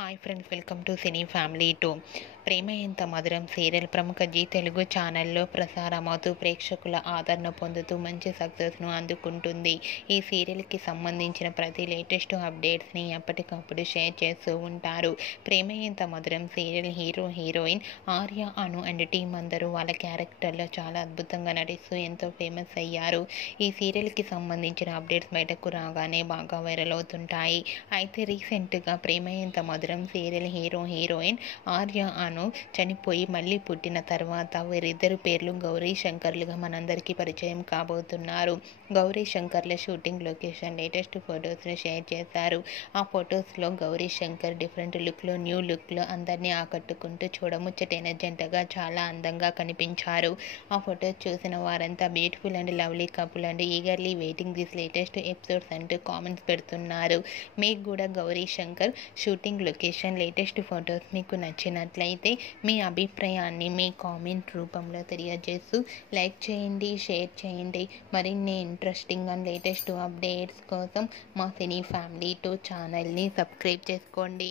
Hi friends, welcome to cine family 2. ప్రేమ ఎంత మధురం serial ప్రముఖ జీ తెలుగు ఛానల్లో ప్రసారమవుతూ ప్రేక్షకుల ఆదరణ పొందుతూ మంచి సక్సెస్ను అందుకుంటుంది. ఈ సీరియల్కి సంబంధించిన ప్రతి లేటెస్ట్ అప్డేట్స్ని ఎప్పటికప్పుడు షేర్ చేస్తూ ఉంటారు. ప్రేమ ఎంత మధురం serial hero heroine Arya, Anu and team అందరూ వాళ్ళ క్యారెక్టర్లో చాలా అద్భుతంగా నటిస్తూ ఎంతో ఫేమస్ అయ్యారు. ఈ సీరియల్కి సంబంధించిన అప్డేట్స్ బయటకు రాగానే బాగా వైరల్ అవుతుంటాయి. అయితే రీసెంట్గా ప్రేమ ఎంత మధురం సీరియల్ హీరో హీరోయిన్ ఆర్య, అను చనిపోయి మళ్ళీ పుట్టిన తర్వాత వీరిద్దరు పేర్లు గౌరీ శంకర్లుగా మనందరికీ పరిచయం కాబోతున్నారు. గౌరీ శంకర్ల షూటింగ్ లొకేషన్ లేటెస్ట్ ఫొటోస్ని షేర్ చేశారు. ఆ ఫొటోస్లో గౌరీ శంకర్ డిఫరెంట్ లుక్లో, న్యూ లుక్లో అందరినీ ఆకట్టుకుంటూ చూడముచ్చటైన జంటగా చాలా అందంగా కనిపించారు. ఆ ఫొటోస్ చూసిన వారంతా beautiful and lovely couple and eagerly waiting this latest episodes అంటూ కామెంట్స్ పెడుతున్నారు. మీకు కూడా Gauri Shankar shooting location latest photos మీకు నచ్చినట్లయితే మీ అభిప్రాయాన్ని మీ కామెంట్ రూపంలో తెలియజేస్తూ లైక్ చేయండి, షేర్ చేయండి. మరిన్ని ఇంట్రెస్టింగ్ అండ్ లేటెస్ట్ అప్డేట్స్ కోసం మా సినీ ఫ్యామిలీ 2 ఛానల్ని సబ్స్క్రైబ్ చేసుకోండి.